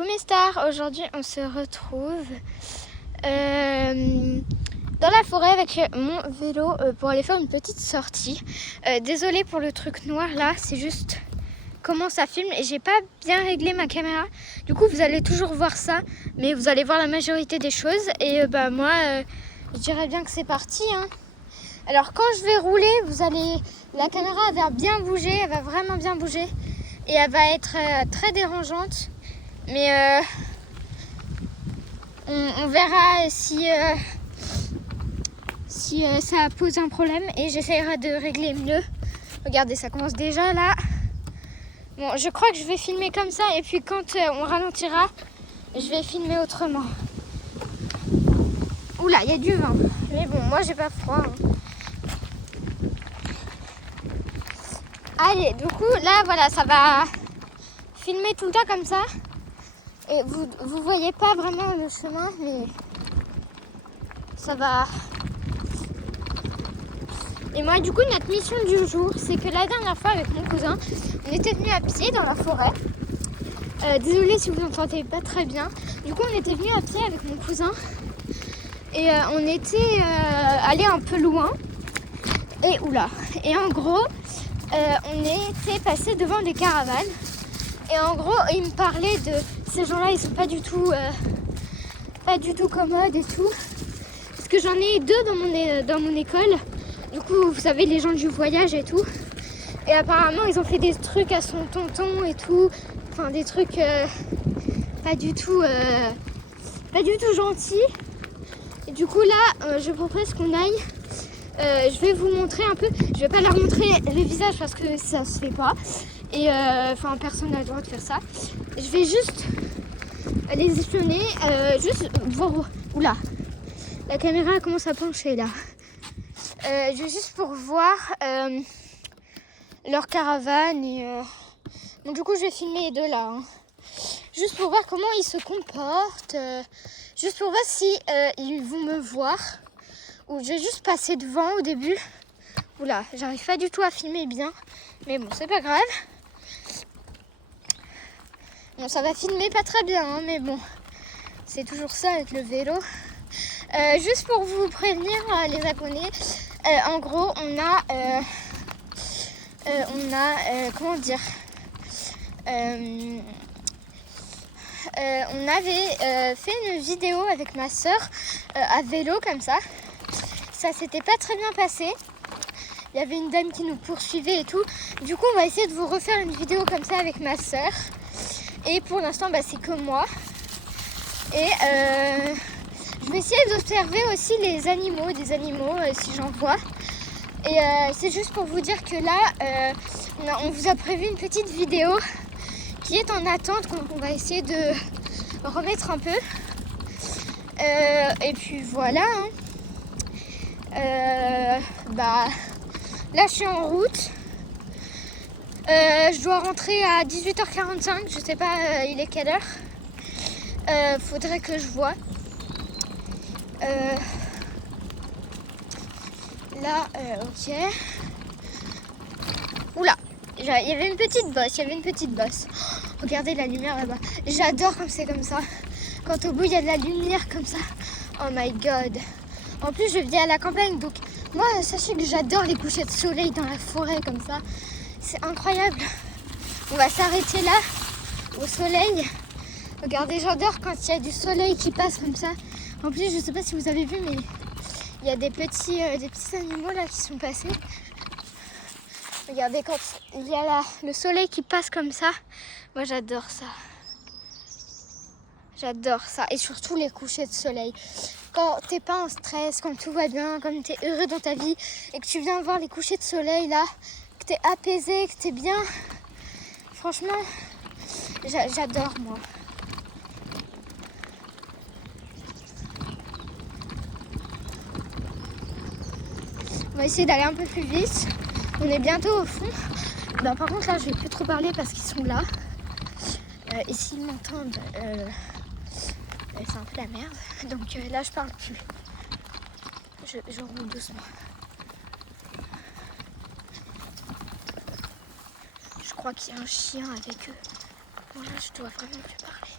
Coucou mes stars, aujourd'hui on se retrouve dans la forêt avec mon vélo pour aller faire une petite sortie. Désolée pour le truc noir là, c'est juste comment ça filme et j'ai pas bien réglé ma caméra. Du coup vous allez toujours voir ça, mais vous allez voir la majorité des choses. Et moi je dirais bien que c'est parti hein. Alors quand je vais rouler, la caméra elle va bien bouger, elle va vraiment bien bouger. Et elle va être très dérangeante. Mais on verra si ça pose un problème et j'essaierai de régler mieux. Regardez, ça commence déjà là. Bon, je crois que je vais filmer comme ça et puis quand on ralentira, je vais filmer autrement. Oula, il y a du vent. Mais bon, moi j'ai pas froid. Hein. Allez, du coup, là, voilà, ça va filmer tout le temps comme ça. Et vous voyez pas vraiment le chemin, mais ça va. Et moi, du coup, notre mission du jour, c'est que la dernière fois, avec mon cousin, on était venu à pied dans la forêt. Désolée si vous n'entendez pas très bien. Du coup, on était venu à pied avec mon cousin. Et on était allé un peu loin. Et oula. Et en gros, on était passé devant des caravanes. Et en gros, il me parlait de ces gens-là, ils sont pas du tout commodes et tout. Parce que j'en ai deux dans mon école. Du coup, vous savez, les gens du voyage et tout. Et apparemment, ils ont fait des trucs à son tonton et tout. Enfin, des trucs pas du tout gentils. Et du coup, là, je propose qu'on aille. Je vais vous montrer un peu. Je vais pas leur montrer le visage parce que ça se fait pas. Et enfin, personne n'a le droit de faire ça. Je vais juste les espionner. Juste voir. Oula, la caméra commence à pencher là. Je vais juste pour voir leur caravane. Et, donc, du coup, je vais filmer les deux là. Hein. Juste pour voir comment ils se comportent. Juste pour voir si ils vont me voir. Ou je vais juste passer devant au début. Oula, j'arrive pas du tout à filmer bien. Mais bon, c'est pas grave. Bon, ça va filmer pas très bien, hein, mais bon. C'est toujours ça avec le vélo. Juste pour vous prévenir, les abonnés. En gros, on a comment dire on avait fait une vidéo avec ma soeur à vélo comme ça. Ça s'était pas très bien passé. Il y avait une dame qui nous poursuivait et tout. Du coup, on va essayer de vous refaire une vidéo comme ça avec ma soeur. Et pour l'instant, c'est que moi. Et je vais essayer d'observer aussi des animaux si j'en vois. Et c'est juste pour vous dire que là, on vous a prévu une petite vidéo qui est en attente, qu'on va essayer de remettre un peu. Et puis voilà. Hein. Là, je suis en route. Je dois rentrer à 18h45. Je sais pas, il est quelle heure. Faudrait que je vois. Là, ok. Oula, il y avait une petite bosse. Oh, regardez la lumière là-bas. J'adore quand c'est comme ça. Quand au bout il y a de la lumière comme ça. Oh my god. En plus, je vis à la campagne, donc moi, sachez que j'adore les couchers de soleil dans la forêt comme ça. C'est incroyable. On va s'arrêter là, au soleil. Regardez, j'adore quand il y a du soleil qui passe comme ça. En plus, je sais pas si vous avez vu, mais il y a des petits animaux là qui sont passés. Regardez, quand il y a le soleil qui passe comme ça, moi j'adore ça. J'adore ça. Et surtout les couchers de soleil. Quand t'es pas en stress, quand tout va bien, quand t'es heureux dans ta vie et que tu viens voir les couchers de soleil là, que t'es apaisé, que t'es bien. Franchement, j'adore moi. On va essayer d'aller un peu plus vite. On est bientôt au fond. Par contre là, je vais plus trop parler parce qu'ils sont là. Et s'ils m'entendent, c'est un peu la merde. Donc là, je parle plus. Je roule doucement. Je crois qu'il y a un chien avec eux. Bon, là, je dois vraiment plus parler.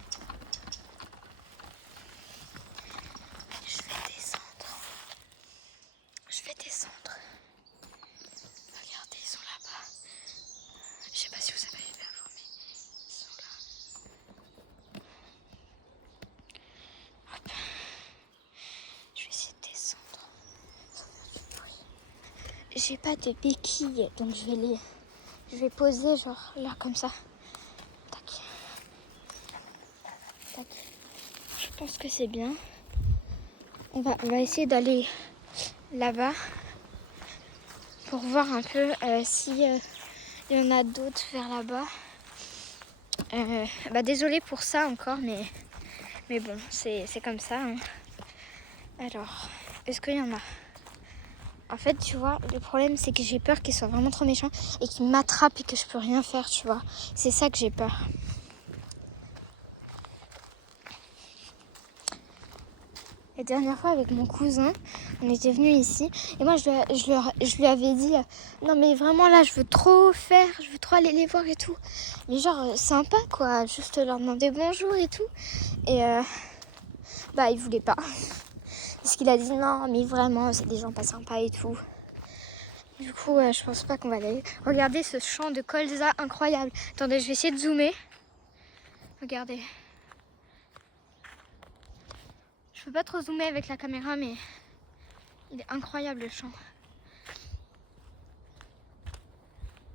Hop. Je vais essayer de descendre. J'ai pas de béquilles, donc je vais poser genre là comme ça. Tac. Tac. Je pense que c'est bien. On va essayer d'aller là-bas pour voir un peu si il y en a d'autres vers là-bas. Désolée pour ça encore, mais bon, c'est comme ça. Hein. Alors, est-ce qu'il y en a? En fait, tu vois, le problème, c'est que j'ai peur qu'ils soient vraiment trop méchants et qu'ils m'attrapent et que je peux rien faire, tu vois. C'est ça que j'ai peur. La dernière fois, avec mon cousin, on était venus ici. Et moi, je lui avais dit, non mais vraiment là, je veux trop aller les voir et tout. Mais genre, sympa quoi, juste leur demander bonjour et tout. Et il voulait pas. Parce qu'il a dit non, mais vraiment, c'est des gens pas sympas et tout. Du coup, je pense pas qu'on va aller. Regardez ce champ de colza incroyable. Attendez, je vais essayer de zoomer. Regardez. Je peux pas trop zoomer avec la caméra, mais il est incroyable le champ.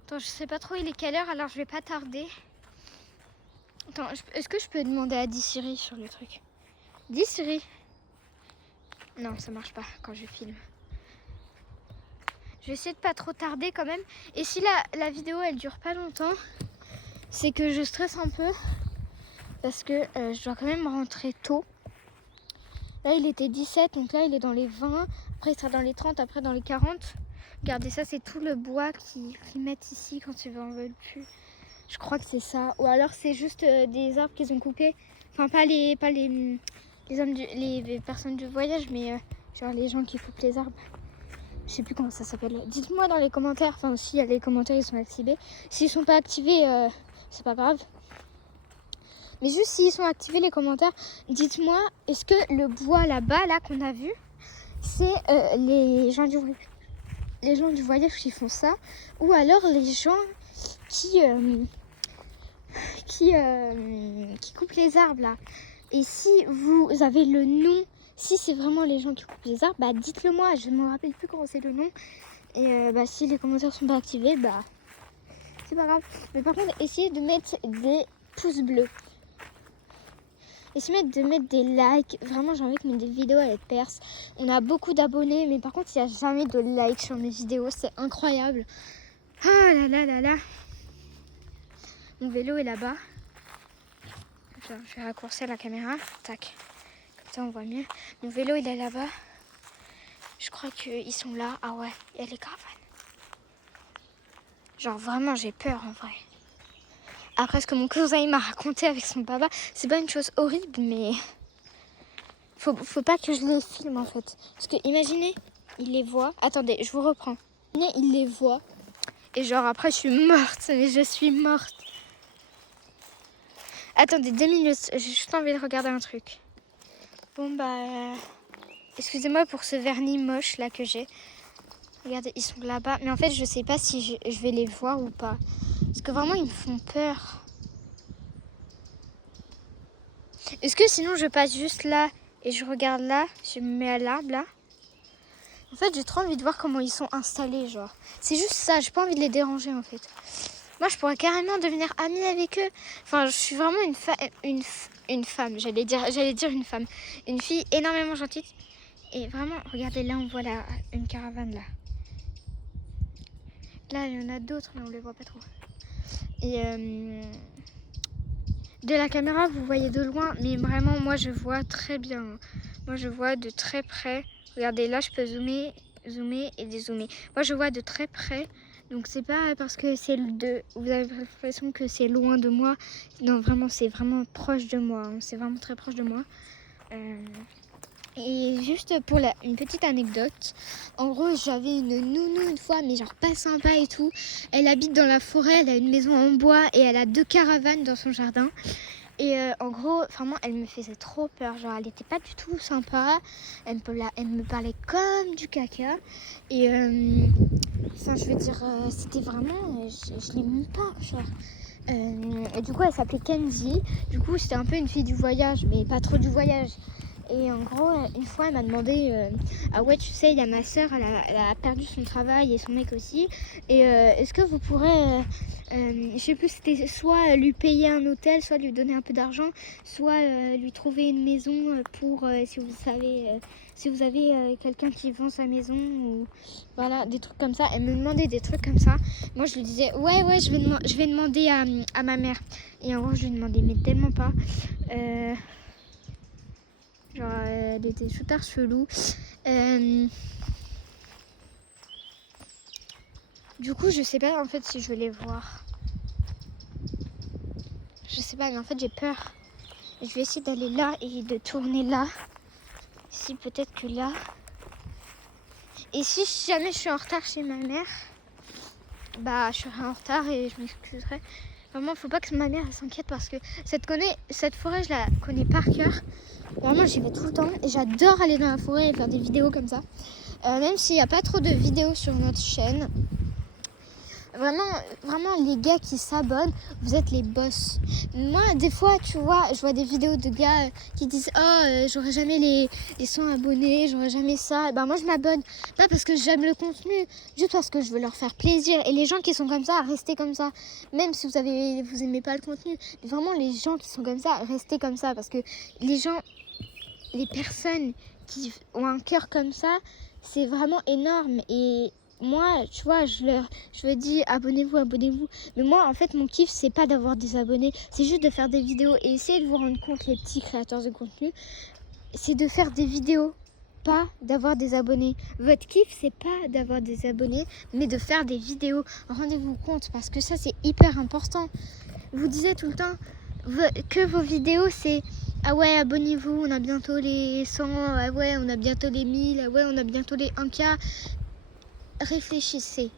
Attends, je sais pas trop il est quelle heure, alors je vais pas tarder. Attends, est-ce que je peux demander à Siri sur le truc? Siri. Non, ça marche pas quand je filme. Je vais essayer de pas trop tarder quand même. Et si la vidéo elle dure pas longtemps, c'est que je stresse un peu. Parce que je dois quand même rentrer tôt. Là il était 17, donc là il est dans les 20. Après il sera dans les 30, après dans les 40. Regardez ça, c'est tout le bois qu'ils mettent ici quand ils en veulent plus. Je crois que c'est ça. Ou alors c'est juste des arbres qu'ils ont coupés. Enfin pas les personnes du voyage, mais genre les gens qui coupent les arbres. Je sais plus comment ça s'appelle. Dites-moi dans les commentaires. Enfin si les commentaires ils sont activés. S'ils sont pas activés, c'est pas grave. Mais juste s'ils sont activés les commentaires, dites-moi, est-ce que le bois là-bas, là qu'on a vu, c'est les gens du voyage qui font ça, ou alors les gens qui coupent les arbres là. Et si vous avez le nom, si c'est vraiment les gens qui coupent les arbres, dites-le moi, je ne me rappelle plus comment c'est le nom. Et si les commentaires sont pas activés, c'est pas grave. Mais par contre, essayez de mettre des pouces bleus. Essayez de mettre des likes. Vraiment, j'ai envie que mes vidéos elles percent. On a beaucoup d'abonnés, mais par contre, il n'y a jamais de likes sur mes vidéos. C'est incroyable. Ah là là là là. Mon vélo est là-bas. Je vais raccourcir la caméra. Tac. Comme ça, on voit mieux. Mon vélo, il est là-bas. Je crois qu'ils sont là. Ah ouais, il y a les caravanes. Genre, vraiment, j'ai peur en vrai. Après ce que mon cousin il m'a raconté avec son papa, c'est pas une chose horrible, mais faut pas que je les filme en fait. Parce que imaginez, il les voit. Attendez, je vous reprends. Imaginez, il les voit. Et genre après je suis morte, mais je suis morte. Attendez 2 minutes, j'ai juste envie de regarder un truc. Bon excusez-moi pour ce vernis moche là que j'ai. Regardez, ils sont là-bas. Mais en fait je sais pas si je vais les voir ou pas. Parce que vraiment, ils me font peur. Est-ce que sinon, je passe juste là et je regarde là, je me mets à l'arbre là? En fait, j'ai trop envie de voir comment ils sont installés, genre. C'est juste ça, j'ai pas envie de les déranger, en fait. Moi, je pourrais carrément devenir amie avec eux. Enfin, je suis vraiment une femme, j'allais dire une femme. Une fille énormément gentille. Et vraiment, regardez, là, on voit une caravane, là. Là, il y en a d'autres, mais on les voit pas trop. Et de la caméra vous voyez de loin, mais vraiment moi je vois très bien. Moi je vois de très près. Regardez là, je peux zoomer et dézoomer. Moi je vois de très près, donc c'est pas parce que vous avez l'impression que c'est loin de moi. Non, vraiment c'est vraiment proche de moi, hein. C'est vraiment très proche de moi. Et juste pour une petite anecdote, en gros j'avais une nounou une fois, mais genre pas sympa et tout. Elle habite dans la forêt, elle a une maison en bois et elle a 2 caravanes dans son jardin. Et en gros, vraiment elle me faisait trop peur, genre elle était pas du tout sympa. Elle me parlait comme du caca. Et je veux dire, c'était vraiment, je l'aimais pas, genre. Et du coup elle s'appelait Kenzie. Du coup c'était un peu une fille du voyage, mais pas trop du voyage. Et en gros, une fois, elle m'a demandé ah ouais, tu sais, il y a ma soeur, elle a perdu son travail et son mec aussi. Et est-ce que vous pourrez, je sais plus, c'était soit lui payer un hôtel, soit lui donner un peu d'argent, soit lui trouver une maison pour, si vous avez quelqu'un qui vend sa maison, ou voilà, des trucs comme ça. Elle me demandait des trucs comme ça. Moi, je lui disais, ouais, je vais demander à ma mère. Et en gros, je lui demandais, mais tellement pas. Genre, elle était super chelou. Du coup, je sais pas en fait si je vais les voir. Je sais pas, mais en fait, j'ai peur. Je vais essayer d'aller là et de tourner là. Si, peut-être que là. Et si jamais je suis en retard chez ma mère, bah, je serai en retard et je m'excuserai. Vraiment, faut pas que ma mère s'inquiète parce que cette forêt, je la connais par cœur. Vraiment, j'y vais tout le temps et j'adore aller dans la forêt et faire des vidéos comme ça. Même s'il n'y a pas trop de vidéos sur notre chaîne. Vraiment, les gars qui s'abonnent, vous êtes les boss. Moi, des fois, tu vois, je vois des vidéos de gars qui disent « Oh, j'aurai jamais les 100 abonnés, j'aurai jamais ça. » Ben moi, je m'abonne. Pas parce que j'aime le contenu, juste parce que je veux leur faire plaisir. Et les gens qui sont comme ça, restez comme ça. Même si vous aimez pas le contenu. Vraiment, les gens qui sont comme ça, restez comme ça. Parce que les personnes qui ont un cœur comme ça, c'est vraiment énorme. Et moi, tu vois, je leur dis abonnez-vous. Mais moi, en fait, mon kiff, c'est pas d'avoir des abonnés, c'est juste de faire des vidéos. Et essayer de vous rendre compte, les petits créateurs de contenu, c'est de faire des vidéos, pas d'avoir des abonnés. Votre kiff, c'est pas d'avoir des abonnés, mais de faire des vidéos. Rendez-vous compte, parce que ça, c'est hyper important. Vous disiez tout le temps que vos vidéos, c'est ah ouais, abonnez-vous, on a bientôt les 100, ah ouais, on a bientôt les 1000, ah ouais, on a bientôt les 1K. Réfléchissez.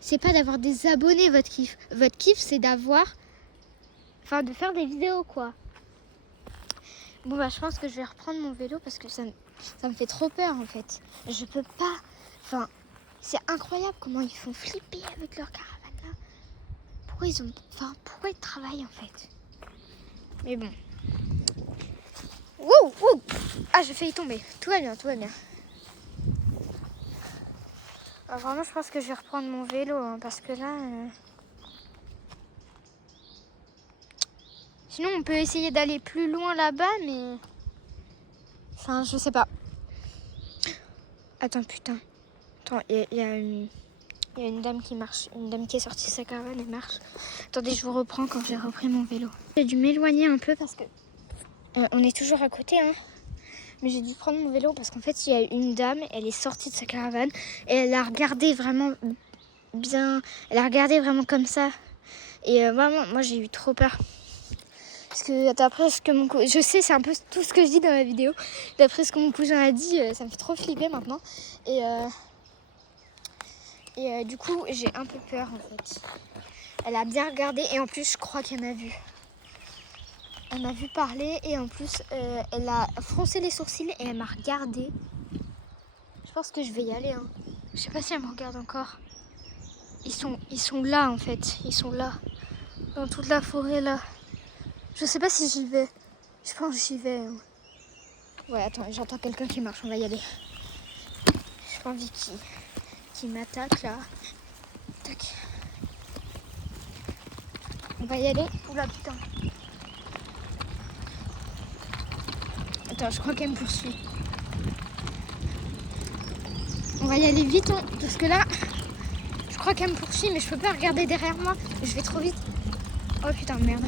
C'est pas d'avoir des abonnés votre kiff. Votre kiff, c'est de faire des vidéos, quoi. Bon, bah, je pense que je vais reprendre mon vélo parce que ça me fait trop peur, en fait. Je peux pas... c'est incroyable comment ils font flipper avec leur caravane, là. Pourquoi ils travaillent, en fait. Mais bon. Wouh. Ah, j'ai failli tomber. Tout va bien. Alors, vraiment, je pense que je vais reprendre mon vélo, hein, parce que là... Sinon, on peut essayer d'aller plus loin là-bas, mais... Enfin, je sais pas. Attends, putain. Attends, il y a une dame qui marche. Une dame qui est sortie de sa caravane et marche. Attendez, je vous reprends quand j'ai repris mon vélo. J'ai dû m'éloigner un peu parce que... on est toujours à côté, hein. Mais j'ai dû prendre mon vélo parce qu'en fait, il y a une dame, elle est sortie de sa caravane et elle a regardé vraiment bien. Elle a regardé vraiment comme ça. Et vraiment, moi, j'ai eu trop peur. Parce que d'après ce que je sais, c'est un peu tout ce que je dis dans la vidéo. D'après ce que mon cousin a dit, ça me fait trop flipper maintenant. Et du coup, j'ai un peu peur en fait. Elle a bien regardé et en plus, je crois qu'elle m'a vu. Elle m'a vu parler et en plus, elle a froncé les sourcils et elle m'a regardé. Je pense que je vais y aller. Hein. Je sais pas si elle me regarde encore. Ils sont là en fait. Ils sont là. Dans toute la forêt là. Je sais pas si j'y vais. Je pense que j'y vais. Hein. Ouais, attends, j'entends quelqu'un qui marche. On va y aller. J'ai pas envie qu'il m'attaque là. Tac. On va y aller. Oula, putain. Attends, je crois qu'elle me poursuit. On va y aller vite, hein, parce que là, je crois qu'elle me poursuit, mais je peux pas regarder derrière moi. Je vais trop vite. Oh putain, merde.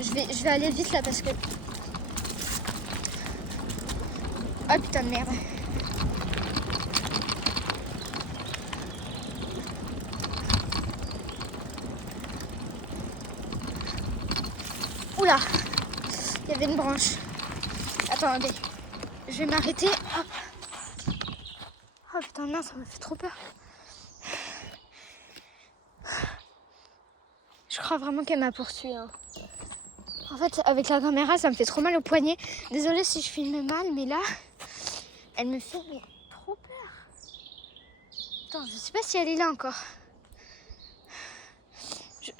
Je vais aller vite là parce que... Oh putain de merde. Oula, il y avait une branche. Attendez, je vais m'arrêter. Hop. Oh putain de merde, ça me fait trop peur. Je crois vraiment qu'elle m'a poursuivi. Hein. En fait, avec la caméra, ça me fait trop mal au poignet. Désolée si je filme mal, mais là, elle me fait trop peur. Attends, je sais pas si elle est là encore.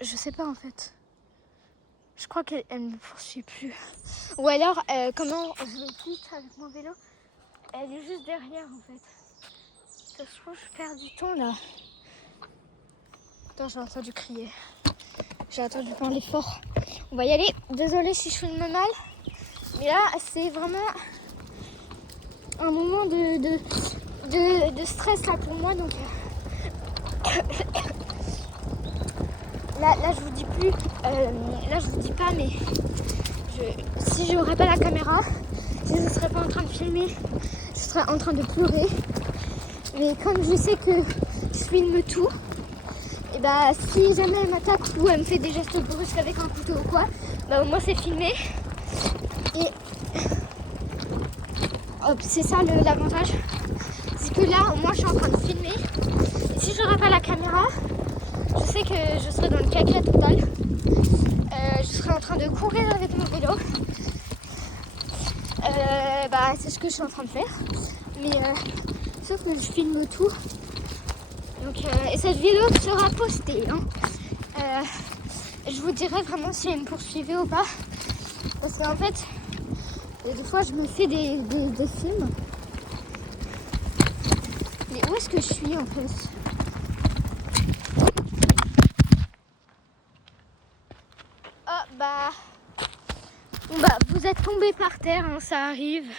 Je sais pas en fait. Je crois qu'elle ne me poursuit plus. Ou alors, comment je le quitte avec mon vélo? Elle est juste derrière en fait. Ça se trouve, je perds du temps là. Attends, j'ai entendu crier. J'ai entendu parler fort. On va y aller. Désolée si je filme mal. Mais là, c'est vraiment un moment de stress là pour moi. Donc là je vous dis plus. Là, je vous dis pas, mais si je n'aurais pas la caméra, si je ne serais pas en train de filmer, je serais en train de pleurer. Mais comme je sais que je filme tout, et bah si jamais elle m'attaque ou elle me fait des gestes brusques avec un couteau ou quoi, bah au moins c'est filmé. Et hop, c'est ça l'avantage. C'est que là au moins je suis en train de filmer. Et si j'aurais pas la caméra, je sais que je serais dans le caca total. Je serais en train de courir avec mon vélo. Bah c'est ce que je suis en train de faire. Mais sauf que je filme tout. Donc, et cette vidéo sera postée. Hein. Je vous dirai vraiment si elle me poursuivait ou pas. Parce qu'en fait, des fois je me fais des films. Mais où est-ce que je suis en fait? Oh bah. Bon bah vous êtes tombé par terre, hein, ça arrive.